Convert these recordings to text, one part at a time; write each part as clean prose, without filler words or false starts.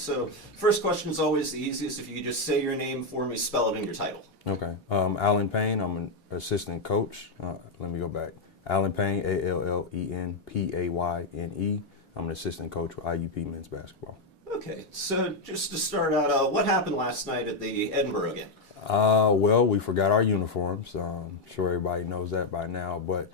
So first question is always the easiest. If you could just say your name for me, spell it in your title. Okay. Allen Bayne. I'm an assistant coach. Let me go back. Allen Bayne, ALLENPAYNE. I'm an assistant coach with IUP men's basketball. Okay. So just to start out, what happened last night at the Edinboro game? Well, we forgot our uniforms. I'm sure everybody knows that by now, but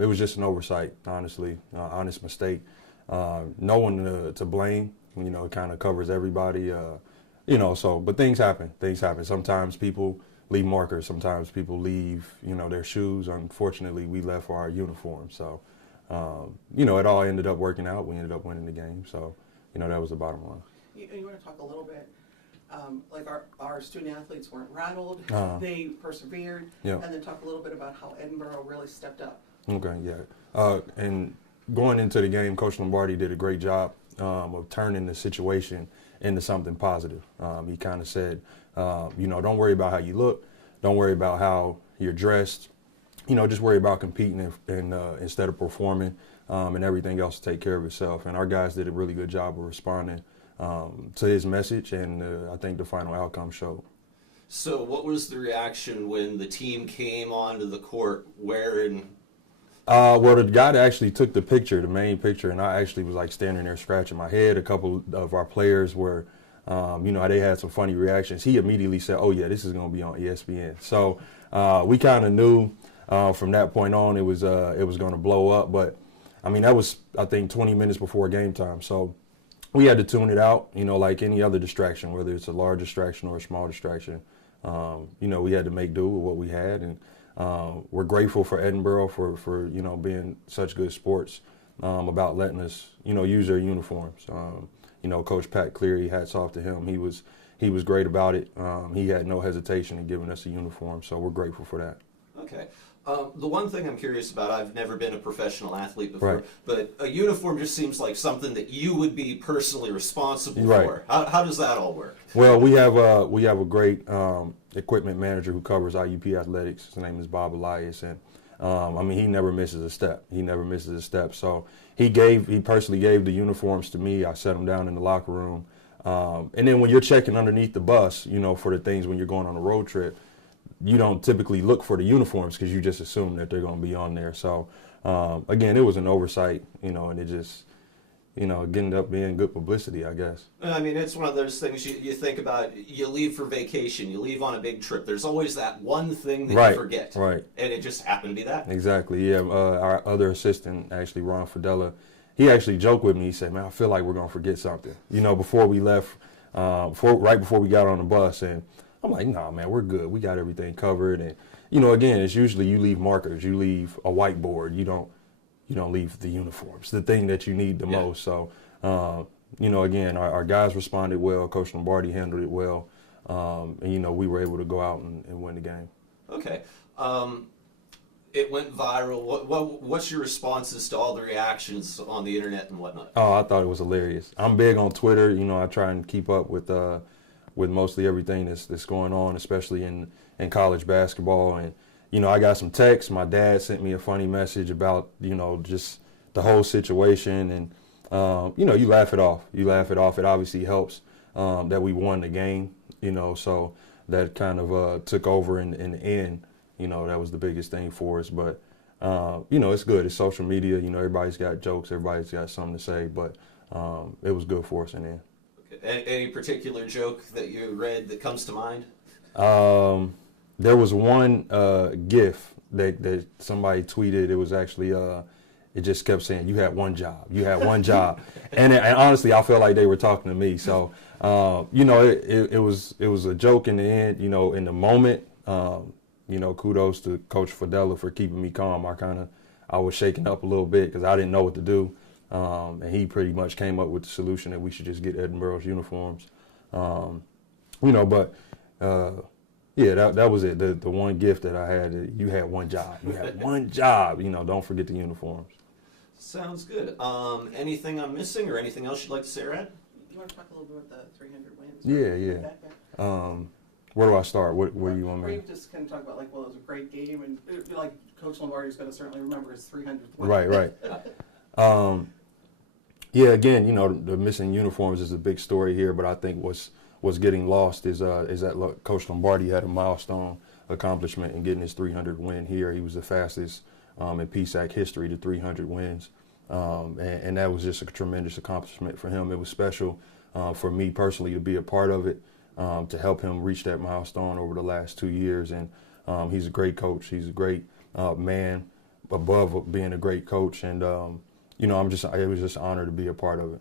it was just an oversight, honestly, honest mistake. No one to blame. It kind of covers everybody. But things happen. Things happen. Sometimes people leave markers. Sometimes people leave, their shoes. Unfortunately, we left for our uniform. So, it all ended up working out. We ended up winning the game. So, that was the bottom line. You want to talk a little bit, like our student athletes weren't rattled. They persevered. Yeah. And then talk a little bit about how Edinboro really stepped up. Okay, yeah. And going into the game, Coach Lombardi did a great job of turning the situation into something positive. He kind of said, don't worry about how you look, don't worry about how you're dressed, just worry about competing and instead of performing, and everything else to take care of itself. And our guys did a really good job of responding to his message, and I think the final outcome showed. So what was the reaction when the team came onto the court wearing... Well, the guy that actually took the picture, the main picture, and I actually was like standing there scratching my head. A couple of our players were, they had some funny reactions. He immediately said, "Oh yeah, this is going to be on ESPN." So we kind of knew from that point on it was going to blow up. But I mean, that was, I think, 20 minutes before game time. So we had to tune it out, like any other distraction, whether it's a large distraction or a small distraction. We had to make do with what we had, and we're grateful for Edinboro for being such good sports about letting us use their uniforms. Coach Pat Cleary, hats off to him. He was great about it. He had no hesitation in giving us a uniform, so we're grateful for that. Okay. The one thing I'm curious about, I've never been a professional athlete before, Right. but a uniform just seems like something that you would be personally responsible Right. for. How does that all work? Well, we have a great equipment manager who covers IUP athletics. His name is Bob Elias, and he never misses a step. So he personally gave the uniforms to me. I set them down in the locker room, and then when you're checking underneath the bus, for the things when you're going on a road trip, you don't typically look for the uniforms because you just assume that they're going to be on there. So again, it was an oversight, and it just. It ended up being good publicity, I guess. I mean, it's one of those things you think about. You leave for vacation, you leave on a big trip. There's always that one thing that you forget. Right. And it just happened to be that. Exactly, yeah. Our other assistant, actually, Ron Fidella, he actually joked with me. He said, "Man, I feel like we're going to forget something." Before we left, right before we got on the bus. And I'm like, "Nah, man, we're good. We got everything covered." And, again, it's usually you leave markers. You leave a whiteboard. You don't leave the uniforms, the thing that you need the most. So, again, our guys responded well. Coach Lombardi handled it well. And, we were able to go out and win the game. Okay. It went viral. What's your responses to all the reactions on the internet and whatnot? Oh, I thought it was hilarious. I'm big on Twitter. I try and keep up with mostly everything that's going on, especially in college basketball. And I got some texts. My dad sent me a funny message about, just the whole situation. And, you laugh it off. It obviously helps that we won the game, so that kind of took over in the end. That was the biggest thing for us. But, it's good. It's social media. Everybody's got jokes. Everybody's got something to say. But it was good for us in the end. Okay. Any particular joke that you read that comes to mind? There was one GIF that somebody tweeted. It was actually, it just kept saying, "You had one job. You had one job." and honestly, I felt like they were talking to me. So, it was a joke in the end. In the moment, kudos to Coach Fidella for keeping me calm. I was shaking up a little bit because I didn't know what to do. And he pretty much came up with the solution that we should just get Edinboro's uniforms. Yeah, that was it. The one gift that I had, you had one job. You had one job. Don't forget the uniforms. Sounds good. Anything I'm missing or anything else you'd like to say, Rad? You want to talk a little bit about the 300 wins? Yeah. Where do I start? Where do you want me? Or you just kind of talk about, it was a great game, and Coach Lombardi's going to certainly remember his 300th win. Right. Yeah, again, you know, the missing uniforms is a big story here, but I think what's getting lost is that Coach Lombardi had a milestone accomplishment in getting his 300 win here. He was the fastest in PSAC history to 300 wins, and that was just a tremendous accomplishment for him. It was special for me personally to be a part of it, to help him reach that milestone over the last 2 years. And he's a great coach. He's a great man above being a great coach. And, you know, it was just an honor to be a part of it.